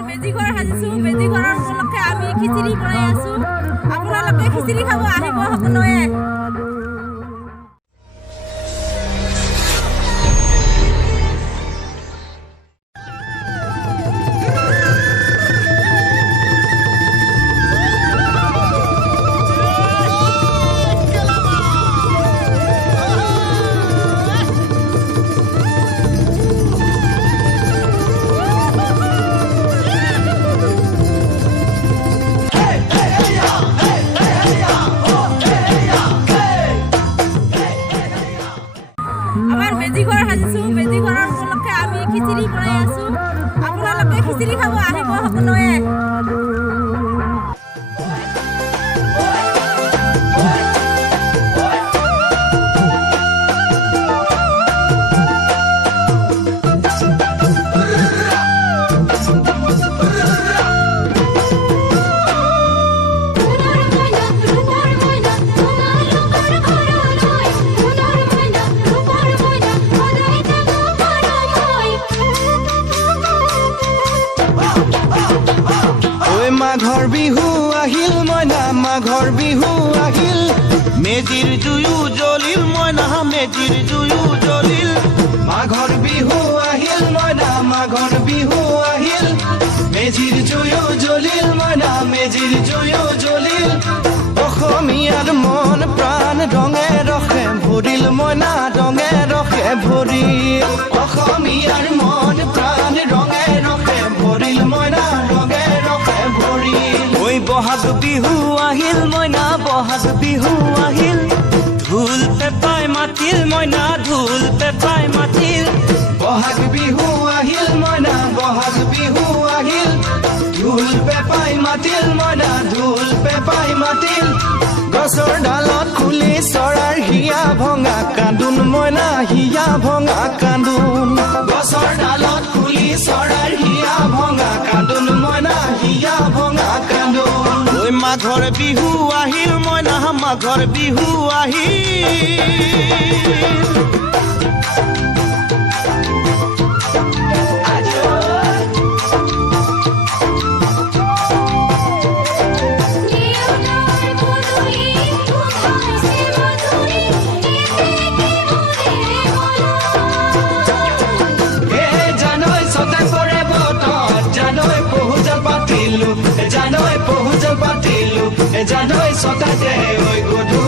আমাৰ মেজি ঘৰ সাজিছোঁ। মেজি ঘৰৰ উপলক্ষে আমি খিচিৰি বনাই আছোঁ। আপোনালোকে খিচিৰি খাব আহিব সকলোৱে। আমাৰ মেজি ঘৰ সাজিছোঁ। মেজি ঘৰৰ উপলক্ষে আমি খিচিৰি বনাই আছোঁ। আপোনালোকে খিচিৰি খাব আহিব সকলোৱে। মাঘৰ বিহু আহিল মইনা মাঘৰ বিহু আহিল মেজিৰ জুয়ো জ্বলিল মইনা মেজিৰ জুয়ো জ্বলিল মাঘৰ বিহু আহিল মইনা মাঘৰ বিহু আহিল মেজিৰ জুয়ো জ্বলিল মইনা মেজিৰ জুয়ো জ্বলিল অসমীয়াৰ মন প্ৰাণ ৰঙে ৰসে ভৰিল মইনা ৰঙে ৰসে ভৰিল অসমীয়াৰ মন প্ৰাণ ৰঙে ৰসে ভৰিল মইনা ৰঙে ৰসে ভৰিল ঐ বহাগ বিহু আহিল মইনা বহাগ বিহু আহিল ঢোল পেপাই মাতিল মইনা ঢোল পেপাই মাতিল বহাগ বিহু আহিল মইনা বহাগ বিহু আহিল ঢোল পেপাই মাতিল মইনা ঢোল পেপাই মাতিল গছৰ ডালত খুলি চৰাৰ হিয়া ভঙা কান্দোন মইনা হিয়া ভঙা কান্দোন গছৰ ডালত খুলি চৰাৰ হিয়া ভঙা কান্দোন মইনা হিয়া ভঙা কান্দোন ঐ মাঘৰ বিহু আহিল মইনা মাঘৰ বিহু আহিল জানৈ পহুজল পাতিলো জানৈ ছটাতে ঐ গধূলি